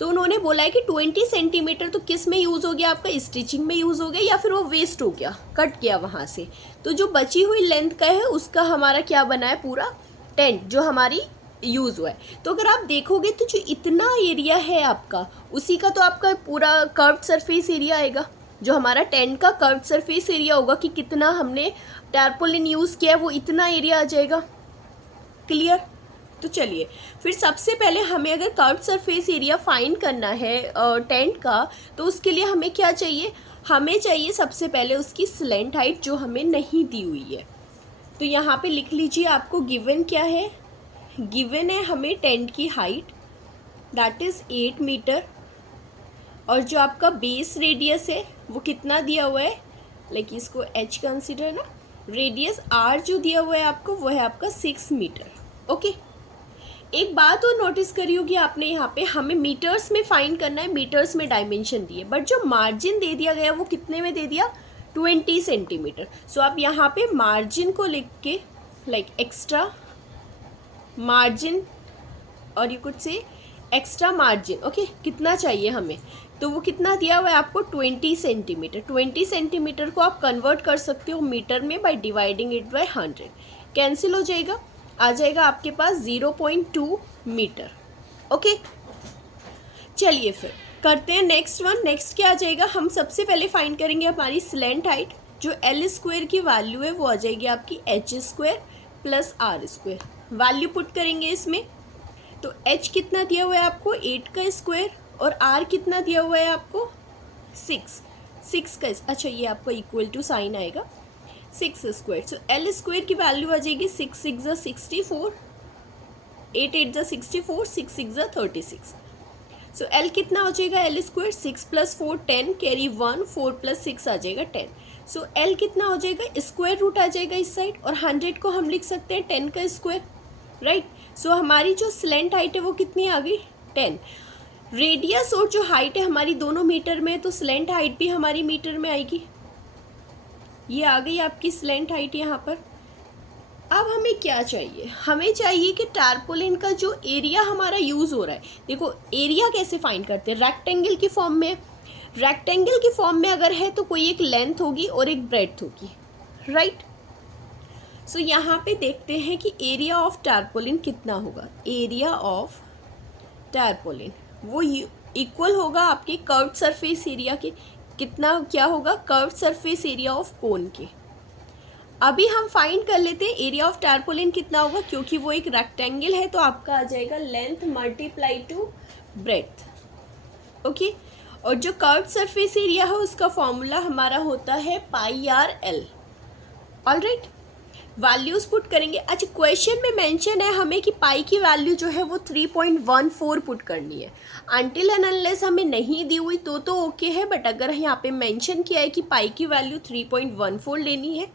तो उन्होंने बोला है कि 20 सेंटीमीटर तो किस में यूज़ हो गया, आपका स्टिचिंग में यूज़ हो गया, या फिर वो वेस्ट हो गया, कट गया वहाँ से। तो जो बची हुई लेंथ का है उसका हमारा क्या बना है, पूरा टेंट जो हमारी यूज़ हुआ है। तो अगर आप देखोगे तो जो इतना एरिया है आपका, उसी का तो आपका पूरा कर्व्ड सरफेस एरिया आएगा। जो हमारा टेंट का कर्व्ड सरफेस एरिया होगा कि कितना हमने टारपोलिन यूज़ किया है, वो इतना एरिया आ जाएगा। क्लियर? तो चलिए फिर सबसे पहले हमें अगर कर्व्ड सरफेस एरिया फाइंड करना है टेंट का, तो उसके लिए हमें क्या चाहिए, हमें चाहिए सबसे पहले उसकी स्लैंट हाइट जो हमें नहीं दी हुई है। तो यहाँ पे लिख लीजिए, आपको गिवन क्या है, गिवन है हमें टेंट की हाइट दैट इज़ 8 मीटर, और जो आपका बेस रेडियस है वो कितना दिया हुआ है, लाइक इसको h कंसिडर ना, रेडियस r जो दिया हुआ है आपको वो है आपका 6 मीटर। ओके, एक बात और नोटिस करी होगी आपने, यहाँ पे हमें मीटर्स में फाइंड करना है, मीटर्स में डायमेंशन दिए, बट जो मार्जिन दे दिया गया वो कितने में दे दिया, 20 सेंटीमीटर। सो आप यहाँ पे मार्जिन को लिख के लाइक एक्स्ट्रा मार्जिन, और you could say extra margin. Okay, कितना चाहिए हमें, तो वो कितना दिया हुआ है आपको 20 सेंटीमीटर। 20 सेंटीमीटर को आप कन्वर्ट कर सकते हो मीटर में by dividing it by 100। Cancel हो जाएगा, आ जाएगा आपके पास 0.2 मीटर। ओके, चलिए फिर करते हैं नेक्स्ट वन। नेक्स्ट क्या आ जाएगा, हम सबसे पहले फाइंड करेंगे हमारी स्लैंट हाइट। जो एल स्क्वायर की वैल्यू है वो आ जाएगी आपकी H square plus R square. Value put करेंगे इसमें, तो h कितना दिया हुआ है आपको 8 का स्क्वायर, और r कितना दिया हुआ है आपको 6 का, अच्छा ये आपका इक्वल टू साइन आएगा 6 स्क्वायर। सो एल स्क्वायर की वैल्यू आ जाएगी 6 6 ज़ा 64, 8 8 ज़ा 64, 6 6 ज़ा 36। सो एल कितना हो जाएगा, L square 6 plus 4 10, carry 1, 4 plus 6 आ जाएगा 10। सो एल कितना हो जाएगा, स्क्वायर रूट आ जाएगा इस साइड, और 100 को हम लिख सकते हैं 10 का स्क्वायर, राइट। सो हमारी जो स्लैंट हाइट है वो कितनी आ गई 10। रेडियस और जो हाइट है हमारी दोनों मीटर में, तो स्लैंट हाइट भी हमारी मीटर में आएगी। ये आ गई आपकी स्लेंट हाइट यहाँ पर। अब हमें क्या चाहिए, हमें चाहिए कि टारपोलिन का जो एरिया हमारा यूज़ हो रहा है, देखो एरिया कैसे फाइंड करते हैं, रेक्टेंगल की फॉर्म में। रेक्टेंगल की फॉर्म में अगर है तो कोई एक लेंथ होगी और एक ब्रेड्थ होगी, राइट। सो यहाँ पे देखते हैं कि एरिया ऑफ टारपोलिन कितना होगा। एरिया ऑफ टारपोलिन वो इक्वल होगा आपके कर्व्ड सरफेस एरिया के। कितना क्या होगा, कर्व्ड सरफेस एरिया ऑफ कोन के। अभी हम फाइंड कर लेते हैं एरिया ऑफ टारपोलिन कितना होगा, क्योंकि वो एक रेक्टेंगल है तो आपका आ जाएगा length multiply two breadth, okay. और जो कर्व्ड सरफेस एरिया है उसका फॉर्मूला हमारा होता है pi r l. Alright, values put करेंगे। अच्छा, क्वेश्चन में मेंशन है हमें कि पाई की वैल्यू जो है वो 3.14 पुट करनी है। अनटिल एंड अनलेस हमें नहीं दी हुई तो ओके है, बट अगर यहाँ पे मेंशन किया है कि पाई की वैल्यू 3.14 लेनी है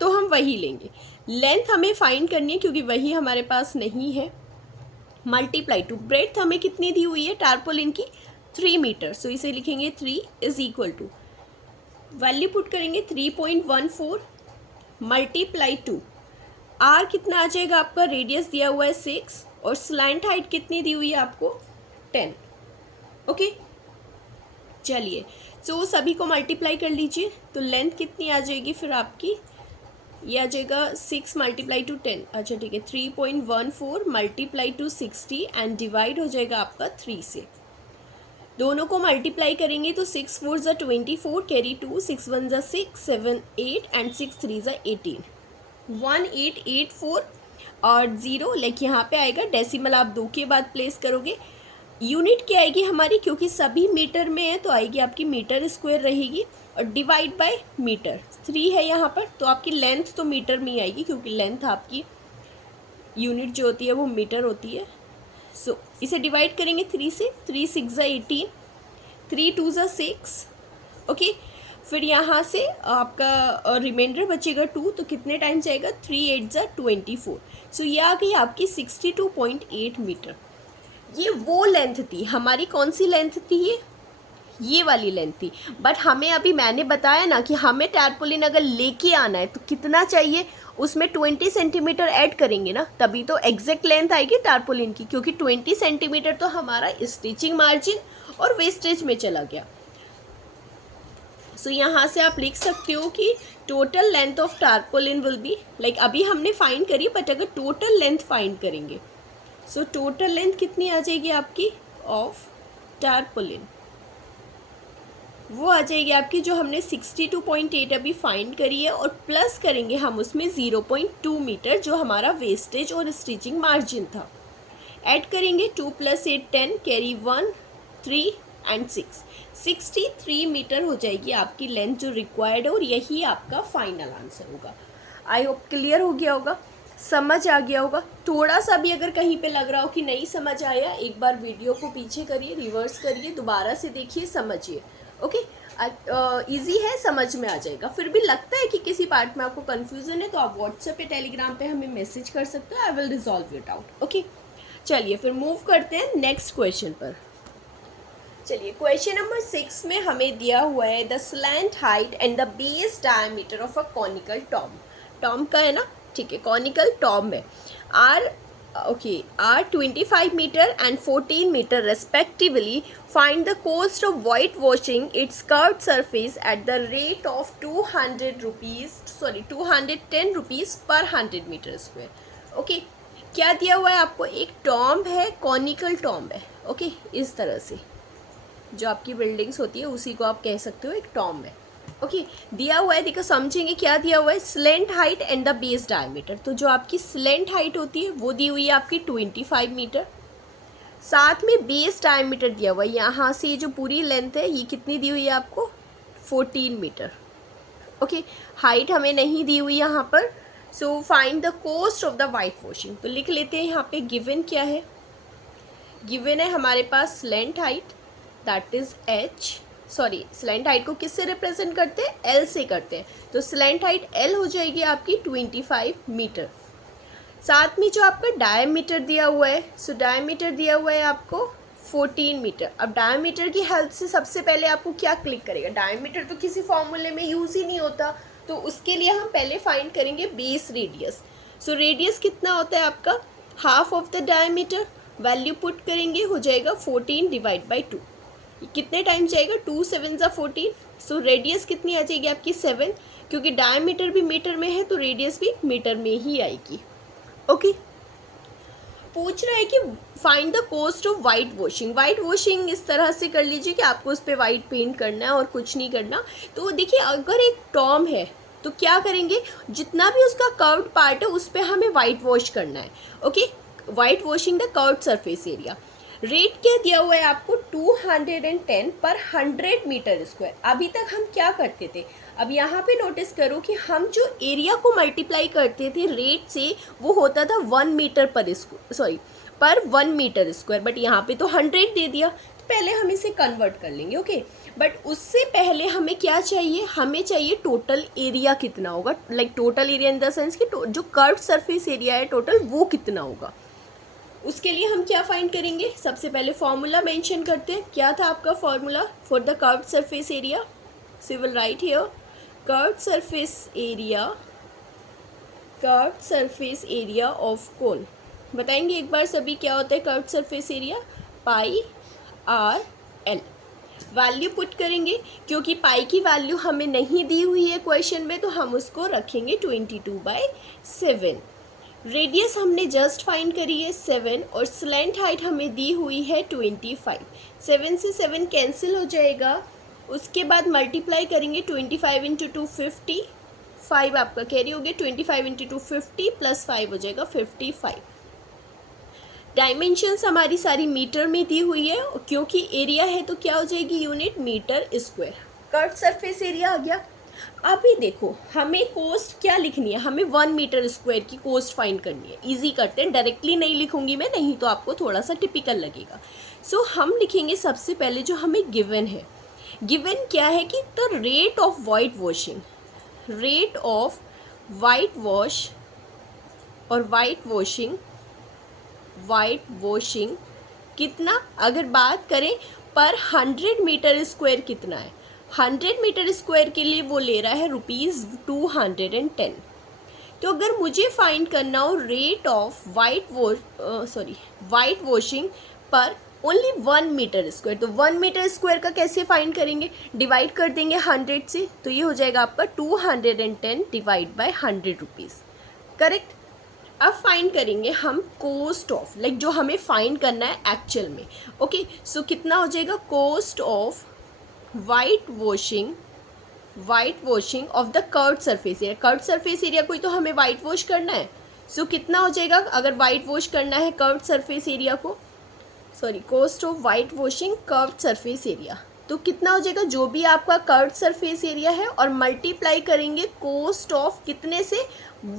तो हम वही लेंगे। लेंथ हमें फाइंड करनी है क्योंकि वही हमारे पास नहीं है। मल्टीप्लाई टू ब्रेड्थ हमें कितनी दी हुई है टारपोलिन की, 3 मीटर। सो इसे लिखेंगे 3 is equal to, value put करेंगे 3.14 मल्टीप्लाई टू आर कितना आ जाएगा आपका, रेडियस दिया हुआ है 6 और स्लैंट हाइट कितनी दी हुई है आपको 10, ओके। चलिए, सो सभी को मल्टीप्लाई कर लीजिए तो लेंथ कितनी आ जाएगी फिर आपकी, ये आ जाएगा 6 मल्टीप्लाई टू 10। अच्छा ठीक है, 3.14 मल्टीप्लाई टू 60 एंड डिवाइड हो जाएगा आपका 3 से। दोनों को मल्टीप्लाई करेंगे तो 6 4 ज़ा 24, कैरी 2, 6 1 ज़ा 6, 7 8 एंड 6 3 ज़ा 18, 1884 और 0 लाइक यहाँ पे आएगा। डेसिमल आप 2 के बाद प्लेस करोगे। यूनिट क्या आएगी हमारी, क्योंकि सभी मीटर में है तो आएगी आपकी मीटर स्क्वायर रहेगी और डिवाइड बाय मीटर 3 है यहाँ पर, तो आपकी लेंथ तो मीटर में ही आएगी क्योंकि लेंथ आपकी यूनिट जो होती है वो मीटर होती है। सो इसे डिवाइड करेंगे 3 से, 3 6 ज़ा 18, 3 2 ज़ा 6, ओके। फिर यहाँ से आपका रिमाइंडर बचेगा 2, तो कितने टाइम जाएगा, 3 8 ज़ा 24। सो ये आ गई आपकी 62.8 मीटर। ये वो लेंथ थी हमारी, कौन सी लेंथ थी ये वाली लेंथ थी। बट हमें अभी मैंने बताया ना कि हमें टारपोलिन अगर लेके आना है तो कितना चाहिए, उसमें 20 सेंटीमीटर ऐड करेंगे ना, तभी तो एग्जैक्ट लेंथ आएगी टारपोलिन की, क्योंकि 20 सेंटीमीटर तो हमारा स्टिचिंग मार्जिन और वेस्टेज में चला गया। सो यहाँ से आप लिख सकते हो कि total length of tarpaulin will be, like अभी हमने फाइंड करी, बट अगर टोटल लेंथ फाइंड करेंगे सो टोटल लेंथ कितनी आ जाएगी आपकी ऑफ टारपोलिन, वो आ जाएगी आपकी जो हमने 62.8 अभी फाइंड करी है, और प्लस करेंगे हम उसमें 0.2 मीटर जो हमारा वेस्टेज और स्टिचिंग मार्जिन था। ऐड करेंगे 2 + 8 10, कैरी 1 3 एंड 6, 63 मीटर हो जाएगी आपकी लेंथ जो रिक्वायर्ड है, और यही आपका फाइनल आंसर होगा। आई होप क्लियर हो गया होगा, समझ आ गया होगा। थोड़ा सा भी अगर कहीं पे लग रहा हो कि नहीं समझ आया, एक बार वीडियो को पीछे करिए, रिवर्स करिए, दोबारा से देखिए, समझिए, ओके। इजी है, समझ में आ जाएगा। फिर भी लगता है कि किसी पार्ट में आपको कन्फ्यूज़न है तो आप व्हाट्सएप पे टेलीग्राम पे हमें मैसेज कर सकते हो, I will resolve it out, okay. चलिए फिर मूव करते हैं नेक्स्ट क्वेश्चन पर। चलिए क्वेश्चन नंबर 6 में हमें दिया हुआ है the slant height and the base diameter of a conical tomb. Tomb का है ना, ठीक है, कॉनिकल टॉम है। Are 25 metre and 14 metre respectively. Find the cost of white washing its curved surface at the rate of 210 rupees per 100 metre square, okay. क्या दिया हुआ है आपको, एक टॉम्ब है, कॉनिकल टॉम्ब है, ओके। इस तरह से जो आपकी बिल्डिंग्स होती है उसी को आप कह सकते हो एक टॉम्ब है, ओके। दिया हुआ है, देखो समझेंगे क्या दिया हुआ है, slant height and the base diameter. तो जो आपकी स्लेंट हाइट होती है वो दी हुई है आपकी 25 मीटर, साथ में बेस डायमीटर दिया हुआ है, यहाँ से ये जो पूरी लेंथ है ये कितनी दी हुई है आपको 14 मीटर, ओके। हाइट हमें नहीं दी हुई यहाँ पर। So find the cost of the white washing, तो लिख लेते हैं यहाँ पे गिवन क्या है। गिवन है हमारे पास slant height, that is slant height को किससे रिप्रेजेंट करते हैं, एल से करते हैं, तो स्लेंट हाइट एल हो जाएगी आपकी 25 मीटर। साथ में जो आपका डायमीटर दिया हुआ है, सो डायमीटर दिया हुआ है आपको 14 मीटर। अब डायमीटर की हेल्प से सबसे पहले आपको क्या क्लिक करेगा, डायमीटर तो किसी फॉर्मूले में यूज़ ही नहीं होता, तो उसके लिए हम पहले फाइंड करेंगे बेस रेडियस। सो रेडियस कितना होता है आपका, half of the diameter, value put करेंगे, हो जाएगा 14 डिवाइड बाई 2। कितने टाइम जाएगा, 2 7 ज़ा 14। सो रेडियस कितनी आ जाएगी आपकी 7, क्योंकि डायमीटर भी मीटर में है तो रेडियस भी मीटर में ही आएगी। ओके, पूछ रहा है कि find the cost of white washing. White washing इस तरह से कर लीजिए कि आपको उस पर वाइट पेंट करना है और कुछ नहीं करना। तो देखिए, अगर एक टॉम है तो क्या करेंगे, जितना भी उसका कर्व्ड पार्ट है उस पर हमें वाइट वॉश करना है। Okay, white washing the curved surface area. Rate क्या दिया हुआ है आपको, 210 पर 100 मीटर स्क्वायर। अभी तक हम क्या करते थे, अब यहाँ पे नोटिस करो कि हम जो एरिया को मल्टीप्लाई करते थे रेट से, वो होता था 1 मीटर पर 1 मीटर स्क्वायर, बट यहाँ पे तो 100 दे दिया, तो पहले हम इसे कन्वर्ट कर लेंगे। ओके, बट उससे पहले हमें क्या चाहिए, हमें चाहिए टोटल एरिया कितना होगा, like total area in the sense कि जो कर्व्ड सरफेस एरिया है टोटल, वो कितना होगा। उसके लिए हम क्या फाइंड करेंगे, सबसे पहले फॉर्मूला मेंशन करते हैं। क्या था आपका formula for the curved surface area, so will write here curved surface area of कोन। बताएंगे एक बार सभी क्या होता है कर्व्ड सरफेस एरिया, पाई आर एल। वैल्यू पुट करेंगे, क्योंकि पाई की वैल्यू हमें नहीं दी हुई है क्वेश्चन में, तो हम उसको रखेंगे 22/7। रेडियस हमने जस्ट फाइंड करी है 7, और स्लैंट हाइट हमें दी हुई है 25। 7 से 7 कैंसिल हो जाएगा, उसके बाद मल्टीप्लाई करेंगे 25 इंटू 2 50, 5 आपका कैरी हो गया, 25 इंटू 2 50 प्लस 5 हो जाएगा 55। डायमेंशंस हमारी सारी मीटर में दी हुई है, क्योंकि एरिया है तो क्या हो जाएगी unit, metre square. Curved surface area आ गया। अभी देखो, हमें कोस्ट क्या लिखनी है, हमें 1 मीटर स्क्वायर की कोस्ट फाइंड करनी है। इजी करते हैं, डायरेक्टली नहीं लिखूंगी मैं, नहीं तो आपको थोड़ा सा टिपिकल लगेगा। सो हम लिखेंगे सबसे पहले जो हमें गिवन है, गिवन क्या है कि the rate of white washing, rate of white wash और वाइट वॉशिंग कितना, अगर बात करें पर 100 मीटर स्क्वायर कितना है, 100 मीटर स्क्वायर के लिए वो ले रहा है ₹210। तो अगर मुझे फाइंड करना हो रेट ऑफ वाइट वॉशिंग पर ओनली 1 मीटर स्क्वायर, तो 1 मीटर स्क्वायर का कैसे फाइंड करेंगे, डिवाइड कर देंगे 100 से, तो ये हो जाएगा आपका 210 डिवाइड बाय 100 रुपीज़। करेक्ट। अब फाइंड करेंगे हम कोस्ट ऑफ, लाइक जो हमें फाइंड करना है एक्चुअल में। ओके, सो कितना हो जाएगा, cost of white washing of the curved surface area. Curved surface area को ही तो हमें वाइट वॉश करना है। सो कितना हो जाएगा अगर वाइट वॉश करना है कर्व्ड सरफेस एरिया को, cost of white washing curved surface area, तो कितना हो जाएगा, जो भी आपका कर्व्ड सरफेस एरिया है, और मल्टीप्लाई करेंगे कोस्ट ऑफ कितने से,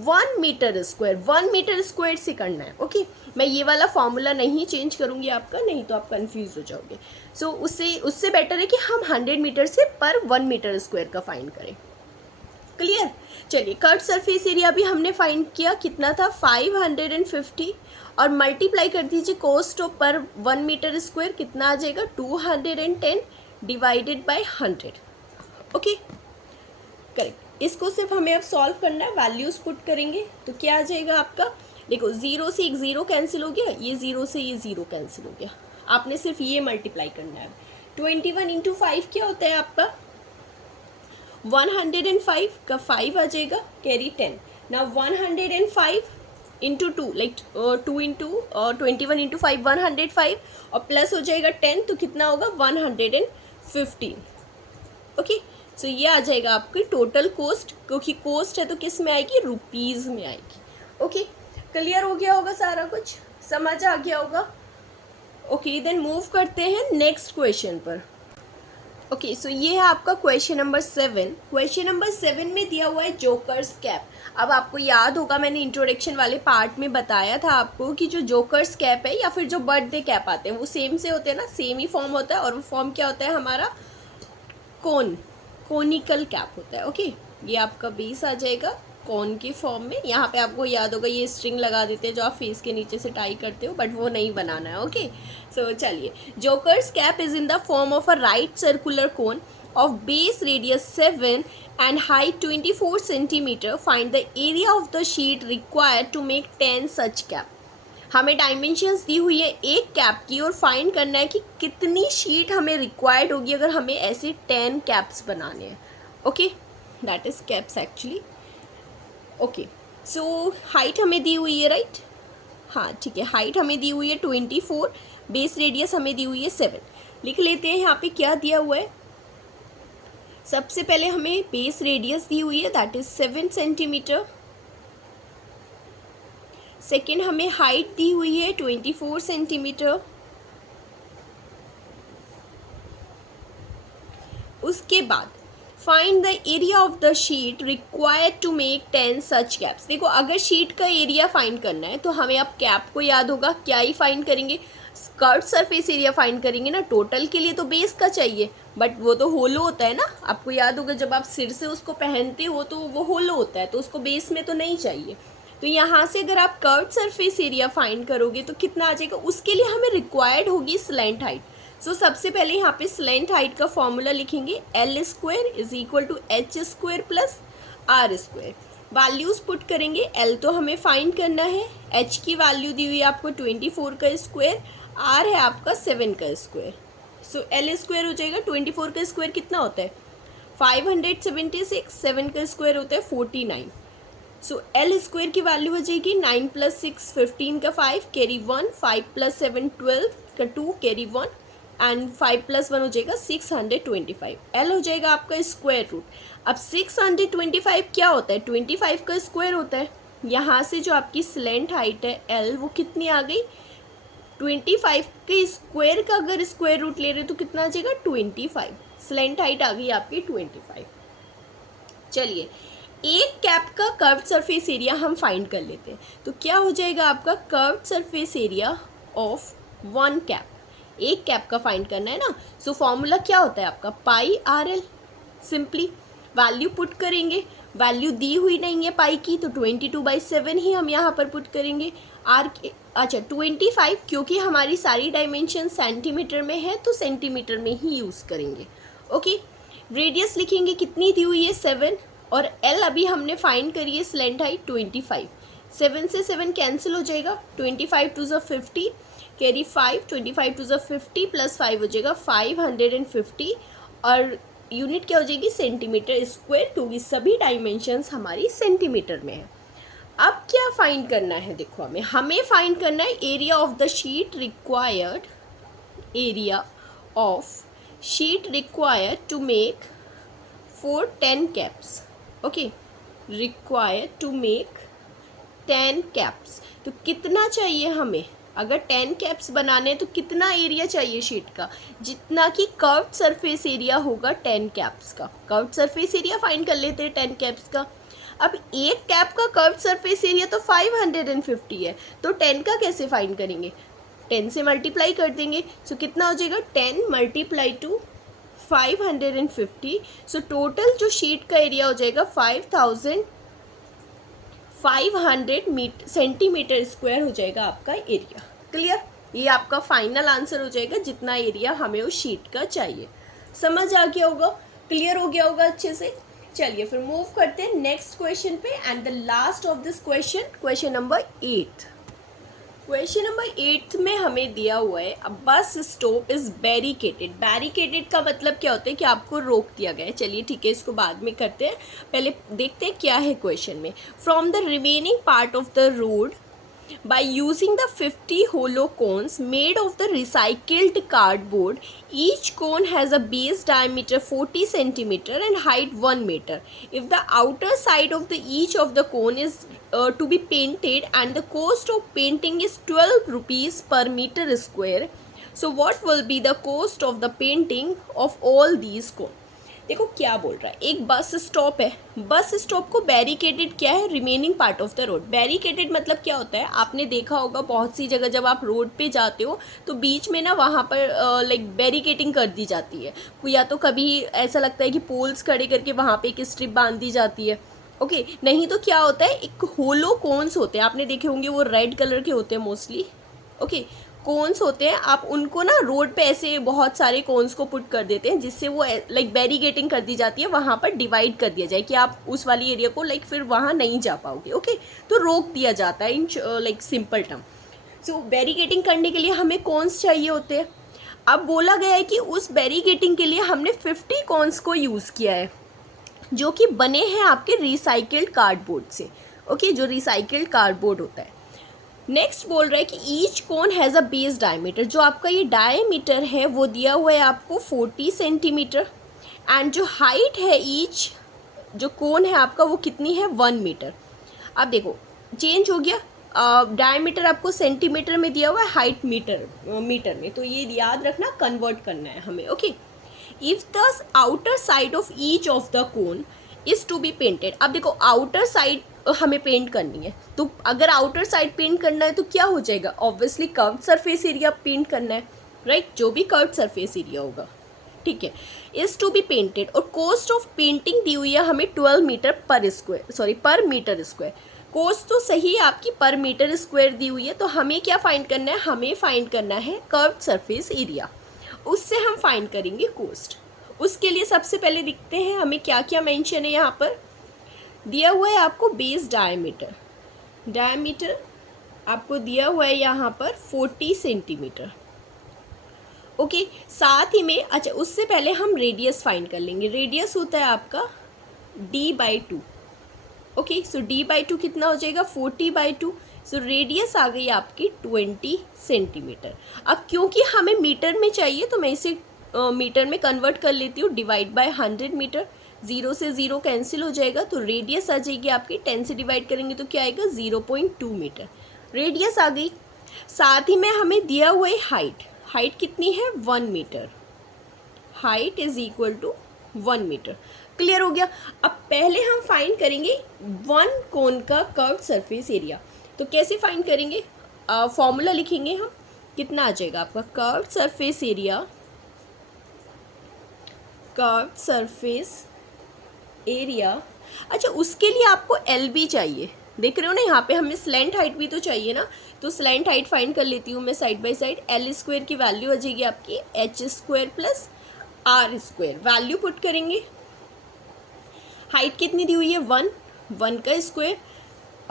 1 मीटर स्क्वायर। 1 मीटर स्क्वायर से करना है। ओके, मैं ये वाला फॉर्मूला नहीं चेंज करूँगी आपका, नहीं तो आप कंफ्यूज हो जाओगे। सो उससे बेटर है कि हम 100 मीटर से पर 1 मीटर स्क्वायर का फाइंड करें। क्लियर। चलिए, कर्व्ड सरफेस एरिया भी हमने फाइंड किया, कितना था 550, और मल्टीप्लाई कर दीजिए कोस्ट ऑफ पर 1 मीटर स्क्वायर, कितना आ जाएगा 210 डिवाइडेड बाय 100। Okay, correct. इसको सिर्फ हमें अब सॉल्व करना है, वैल्यूज पुट करेंगे तो क्या आ जाएगा आपका, देखो 0 से एक 0 कैंसिल हो गया, ये 0 से ये 0 कैंसिल हो गया, आपने सिर्फ ये मल्टीप्लाई करना है। 21 इंटू 5 क्या होता है आपका 105 का 5 आ जाएगा, कैरी 10। ना 105 इंटू 2, लाइक 2 इंटू 21 इंटू 5 105, और प्लस हो जाएगा 10, तो कितना होगा 115। ओके, सो ये आ जाएगा आपकी टोटल कोस्ट, क्योंकि कोस्ट है तो किस में आएगी, रुपीज़ में आएगी। ओके, क्लियर हो गया होगा, सारा कुछ समझ आ गया होगा। ओके, देन मूव करते हैं नेक्स्ट क्वेश्चन पर। ओके, सो ये है आपका क्वेश्चन नंबर 7। क्वेश्चन नंबर 7 में दिया हुआ है जोकर्स कैप। अब आपको याद होगा, मैंने इंट्रोडक्शन वाले पार्ट में बताया था आपको कि जो जोकर्स कैप है या फिर जो बर्थडे कैप आते हैं वो सेम से होते हैं ना, सेम ही फॉर्म होता है, और वो फॉर्म क्या होता है हमारा, कोनिकल कैप होता है। ओके, ये आपका बेस आ जाएगा, कॉन के फॉर्म में। यहाँ पे आपको याद होगा ये स्ट्रिंग लगा देते हैं जो आप फेस के नीचे से टाई करते हो, बट वो नहीं बनाना है। ओके, सो चलिए, jokers cap is in the form of a right circular cone of base radius 7 and height 24 centimeter. Find the area of the sheet required to make 10 such cap. हमें dimensions दी हुई है एक cap की और find करना है कि कितनी शीट हमें रिक्वायर्ड होगी अगर हमें ऐसे 10 कैप्स बनाने हैं। Okay, that is caps actually. Okay, so height हमें दी हुई है, राइट? हाँ ठीक है, हाइट हमें दी हुई है 24, बेस रेडियस हमें दी हुई है 7। लिख लेते हैं यहाँ पे क्या दिया हुआ है। सबसे पहले हमें बेस रेडियस दी हुई है, दैट इज 7 सेंटीमीटर। सेकेंड हमें हाइट दी हुई है 24 सेंटीमीटर। उसके बाद find the area of the sheet required to make 10 such caps. देखो, अगर शीट का एरिया फाइंड करना है तो हमें अब कैप को याद होगा, क्या ही फाइंड करेंगे, कर्व सरफेस एरिया फाइंड करेंगे ना। टोटल के लिए तो बेस का चाहिए, बट वो तो होलो होता है ना। आपको याद होगा जब आप सिर से उसको पहनते हो तो वो होलो होता है, तो उसको बेस में तो नहीं चाहिए। तो यहाँ से अगर आप कर्व सरफेस एरिया फाइंड करोगे तो कितना आ जाएगा, उसके लिए हमें रिक्वायर्ड होगी स्लैंट हाइट। सो सबसे पहले यहाँ पे स्लैंट हाइट का फॉर्मूला लिखेंगे, L square is equal to H square plus R square. Values put करेंगे, L तो हमें फाइंड करना है, H की वैल्यू दी हुई है आपको 24 का स्क्वायर, R है आपका 7 का स्क्वायर। सो L स्क्वायर हो जाएगा, 24 का स्क्वायर कितना होता है 576, 7 का स्क्वायर होता है 49। सो L स्क्वायर की वैल्यू हो जाएगी 9 + 6 15 का 5 कैरी 1, 5 + 7 12 का 2 कैरी 1 एंड 5 + 1 हो जाएगा 625। L हो जाएगा आपका स्क्वायर रूट। अब 625 क्या होता है, 25 का स्क्वायर होता है। यहाँ से जो आपकी स्लैंट हाइट है L वो कितनी आ गई, 25 के स्क्वायर का अगर स्क्वायर रूट ले रहे तो कितना आ जाएगा 25। स्लैंट हाइट आ गई आपकी 25। चलिए, एक कैप का कर्व सरफेस एरिया हम फाइंड कर लेते हैं। तो क्या हो जाएगा आपका curve surface area of 1 cap. एक कैप का फाइंड करना है ना। सो फॉर्मूला क्या होता है आपका पाई RL। सिंपली वैल्यू पुट करेंगे, वैल्यू दी हुई नहीं है पाई की तो 22/7 ही हम यहाँ पर पुट करेंगे। आर अच्छा 25, क्योंकि हमारी सारी डायमेंशन सेंटीमीटर में है तो सेंटीमीटर में ही यूज़ करेंगे। ओके, रेडियस लिखेंगे, कितनी दी हुई है 7, और L अभी हमने फाइंड करी है स्लैंट हाइट 25। 7 से 7 कैंसिल हो जाएगा, 25 × 2 = 50 कैरी 5, 25 × 2 = 50 + 5 हो जाएगा 550, और यूनिट क्या हो जाएगी सेंटीमीटर स्क्वायर, क्योंकि सभी डायमेंशंस हमारी सेंटीमीटर में है। अब क्या फाइंड करना है, देखो हमें फाइंड करना है area of the sheet required, area of sheet required to make for 10 caps. Okay, required to make 10 caps. तो कितना चाहिए हमें, अगर 10 कैप्स बनाने तो कितना एरिया चाहिए शीट का, जितना कि कर्व्ड सरफेस एरिया होगा 10 कैप्स का। कर्व्ड सरफेस एरिया फाइंड कर लेते हैं 10 कैप्स का। अब एक कैप का कर्व्ड सरफेस एरिया तो 550 है, तो 10 का कैसे फाइंड करेंगे, 10 से मल्टीप्लाई कर देंगे। सो कितना हो जाएगा 10 × 550। सो टोटल जो शीट का एरिया हो जाएगा 5500 सेंटीमीटर स्क्वायर हो जाएगा आपका एरिया। क्लियर, ये आपका फाइनल आंसर हो जाएगा जितना एरिया हमें उस शीट का चाहिए। समझ आ गया होगा, क्लियर हो गया होगा अच्छे से। चलिए फिर मूव करते हैं नेक्स्ट क्वेश्चन पे, and the last of this question, question number 8। Question number 8 में हमें दिया हुआ है अ bus stop is barricaded. Barricaded का मतलब क्या होता है कि आपको रोक दिया गया है। चलिए ठीक है, इसको बाद में करते हैं, पहले देखते हैं क्या है क्वेश्चन में। From the remaining part of the road by using the 50 hollow cones made of the recycled cardboard. Each cone has a base diameter 40 centimeter and height 1 meter. If the outer side of each of the cone is to be painted and the cost of painting is 12 rupees per meter square, so what will be the cost of the painting of all these cones? देखो क्या बोल रहा है, एक bus stop है, bus stop को barricaded क्या है, remaining part of the road. Barricaded मतलब क्या होता है, आपने देखा होगा बहुत सी जगह जब आप रोड पे जाते हो तो बीच में ना वहाँ पर लाइक बैरिकेटिंग कर दी जाती है, या तो कभी ऐसा लगता है कि पोल्स खड़े करके वहाँ पे एक स्ट्रिप बांध दी जाती है, ओके नहीं तो क्या होता है, एक होलो कोन्स होते हैं, आपने देखे होंगे, वो रेड कलर के होते हैं मोस्टली। ओके कोन्स होते हैं, आप उनको ना रोड पे ऐसे बहुत सारे कोन्स को पुट कर देते हैं, जिससे वो लाइक बैरिगेटिंग कर दी जाती है, वहाँ पर डिवाइड कर दिया जाए कि आप उस वाली एरिया को लाइक फिर वहाँ नहीं जा पाओगे। ओके तो रोक दिया जाता है in like simple term. So barricading करने के लिए हमें कोन्स चाहिए होते हैं। अब बोला गया है कि उस बैरिगेटिंग के लिए हमने 50 कोन्स को यूज़ किया है, जो कि बने हैं आपके रिसाइकिल्ड कार्डबोर्ड से। ओके जो रिसाइकिल्ड कार्डबोर्ड होता है। नेक्स्ट बोल रहा है कि each cone has a base diameter, जो आपका ये डायमीटर है वो दिया हुआ है आपको 40 सेंटीमीटर, एंड जो हाइट है ईच जो कोन है आपका वो कितनी है 1 मीटर। अब देखो चेंज हो गया, डायमीटर आपको सेंटीमीटर में दिया हुआ है, हाइट मीटर में, तो ये याद रखना कन्वर्ट करना है हमें। Okay if the outer side of each of the cone is to be painted. अब देखो आउटर साइड हमें पेंट करनी है, तो अगर आउटर साइड पेंट करना है तो क्या हो जाएगा, obviously curved surface area paint करना है, राइट जो भी कर्व्ड सरफेस एरिया होगा। ठीक है इज टू बी पेंटेड, और कॉस्ट ऑफ पेंटिंग दी हुई है हमें 12 मीटर पर मीटर स्क्वायर। कॉस्ट तो सही है आपकी, पर मीटर स्क्वायर दी हुई है, तो हमें क्या फाइंड करना है, हमें फाइंड करना है कर्व्ड सरफेस एरिया, उससे हम फाइंड करेंगे कॉस्ट। उसके लिए सबसे पहले दिखते हैं हमें क्या क्या मेंशन है। यहाँ पर दिया हुआ है आपको बेस डायमीटर आपको दिया हुआ है यहाँ पर 40 सेंटीमीटर। ओके साथ ही में अच्छा उससे पहले हम रेडियस फाइंड कर लेंगे। रेडियस होता है आपका d/2। ओके सो d/2 कितना हो जाएगा 40/2। सो रेडियस आ गई आपकी 20 सेंटीमीटर। अब क्योंकि हमें मीटर में चाहिए तो मैं इसे मीटर में कन्वर्ट कर लेती हूँ, डिवाइड बाय 100 मीटर। 0 से 0 कैंसिल हो जाएगा, तो रेडियस आ जाएगी आपकी 10 से डिवाइड करेंगे तो क्या आएगा 0.2 मीटर रेडियस आ गई। साथ ही में हमें दिया हुआ है हाइट कितनी है 1 metre, height is equal to 1 metre. Clear हो गया। अब पहले हम फाइंड करेंगे वन कोन का कर्व्ड सरफेस एरिया। तो कैसे फाइंड करेंगे, फॉर्मूला लिखेंगे हम, कितना आ जाएगा आपका कर्व्ड सरफेस एरिया। अच्छा उसके लिए आपको एल भी चाहिए, देख रहे हो ना यहाँ पे हमें स्लैंट हाइट भी तो चाहिए ना, तो स्लैंट हाइट फाइंड कर लेती हूँ मैं side by side. L square की वैल्यू आ जाएगी आपकी H square plus R square, value put करेंगे। हाइट कितनी दी हुई है 1 का स्क्वायर,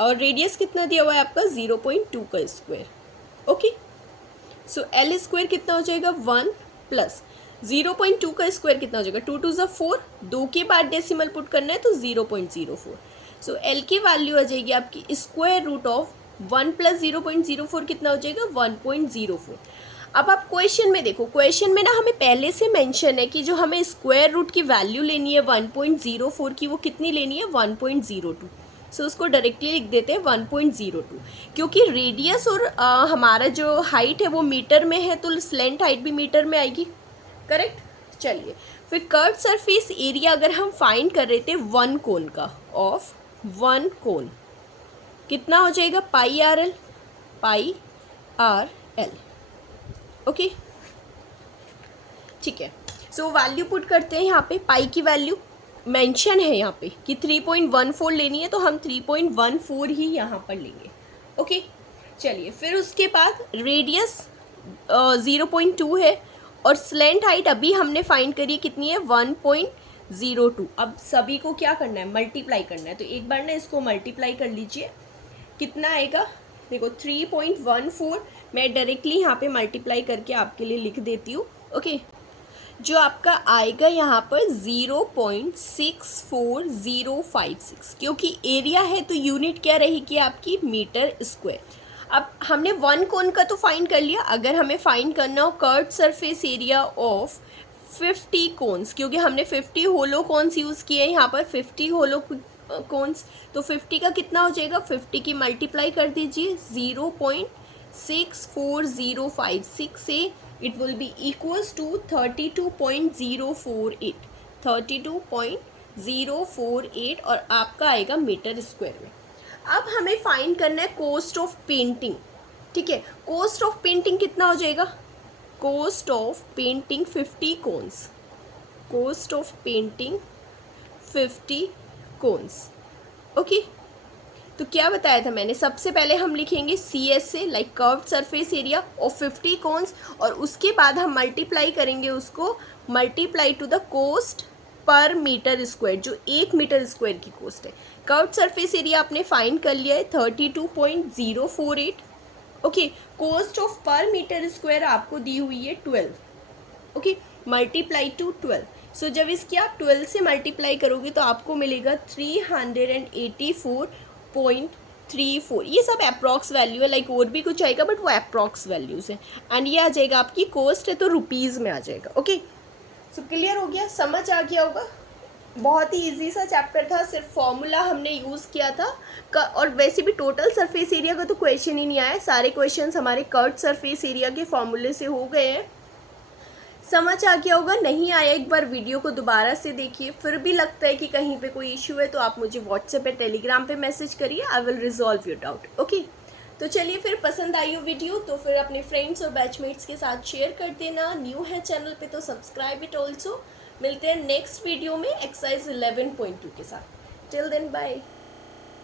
और रेडियस कितना दिया हुआ है आपका 0.2 का square. Okay so L square कितना हो जाएगा 1 प्लस 0.2 का स्क्वायर कितना हो जाएगा 2 2 ज़ा 4, 2 के बाद डेसिमल पुट करना है तो 0.04। सो एल की वैल्यू आ जाएगी आपकी स्क्वायर रूट ऑफ 1 प्लस 0.04 कितना हो जाएगा 1.04। अब आप क्वेश्चन में देखो, क्वेश्चन में ना हमें पहले से मेंशन है कि जो हमें स्क्वायर रूट की वैल्यू लेनी है 1.04 की, वो कितनी लेनी है 1.02। सो उसको डायरेक्टली लिख देते हैं 1.02, क्योंकि रेडियस और हमारा जो हाइट है वो मीटर में है, तो स्लैंट हाइट भी मीटर में आएगी, करेक्ट। चलिए फिर कर्व्ड सरफेस एरिया अगर हम फाइंड कर रहे थे वन कोन का, ऑफ वन कोन कितना हो जाएगा पाई आर एल। ओके ठीक है, सो वैल्यू पुट करते हैं यहाँ पे। पाई की वैल्यू मेंशन है यहाँ पे कि 3.14 लेनी है, तो हम 3.14 ही यहाँ पर लेंगे। ओके चलिए फिर उसके बाद रेडियस 0.2 है, और स्लैंट हाइट अभी हमने फाइंड करी कितनी है 1.02। अब सभी को क्या करना है मल्टीप्लाई करना है, तो एक बार ना इसको मल्टीप्लाई कर लीजिए, कितना आएगा देखो 3.14, मैं डायरेक्टली यहाँ पे मल्टीप्लाई करके आपके लिए लिख देती हूँ। ओके जो आपका आएगा यहाँ पर 0.64056, क्योंकि एरिया है तो यूनिट क्या रहेगी आपकी मीटर स्क्वायर। अब हमने वन कोन का तो फाइंड कर लिया, अगर हमें फाइंड करना हो curved surface area of 50 cones, क्योंकि हमने 50 होलो कोन्स यूज़ किए हैं यहाँ पर 50 होलो कोन्स, तो 50 का कितना हो जाएगा 50 की मल्टीप्लाई कर दीजिए 0.64056 से, it will be equals to 32.048 और आपका आएगा मीटर स्क्वायर में। अब हमें फाइंड करना है कॉस्ट ऑफ पेंटिंग। ठीक है कॉस्ट ऑफ पेंटिंग कितना हो जाएगा, cost of painting 50 cones okay, तो क्या बताया था मैंने, सबसे पहले हम लिखेंगे सी एस से like curved surface area of 50 cones, और उसके बाद हम मल्टीप्लाई करेंगे उसको, multiply to the cost per metre square, जो 1 मीटर स्क्वायर की कोस्ट है। कर्व्ड सरफेस एरिया आपने फाइंड कर लिया है 32.048। Okay, cost of per metre square आपको दी हुई है 12। Okay, multiply two 12। सो जब इसकी आप 12 से मल्टीप्लाई करोगे तो आपको मिलेगा 384.34। ये सब अप्रॉक्स वैल्यू है, लाइक और भी कुछ आएगा बट वो अप्रॉक्स वैल्यूज़ है। एंड ये आ जाएगा आपकी कोस्ट है तो रुपीज़ में आ जाएगा। ओके, सो क्लियर हो गया, समझ आ गया होगा। बहुत ही इजी सा चैप्टर था, सिर्फ फॉर्मूला हमने यूज़ किया था और वैसे भी टोटल सरफेस एरिया का तो क्वेश्चन ही नहीं आया, सारे क्वेश्चंस हमारे कर्व्ड सरफेस एरिया के फॉर्मूले से हो गए हैं। समझ आ गया होगा, नहीं आया एक बार वीडियो को दोबारा से देखिए, फिर भी लगता है कि कहीं पे कोई इशू है तो आप मुझे व्हाट्सएप पे टेलीग्राम पे मैसेज करिए, I will resolve your doubt. Okay, तो चलिए फिर, पसंद आई हो वीडियो तो फिर अपने फ्रेंड्स और बैचमेट्स के साथ शेयर कर देना, न्यू है चैनल पे तो सब्सक्राइब इट ऑल्सो। मिलते हैं नेक्स्ट वीडियो में एक्सरसाइज 11.2 के साथ। Till then bye.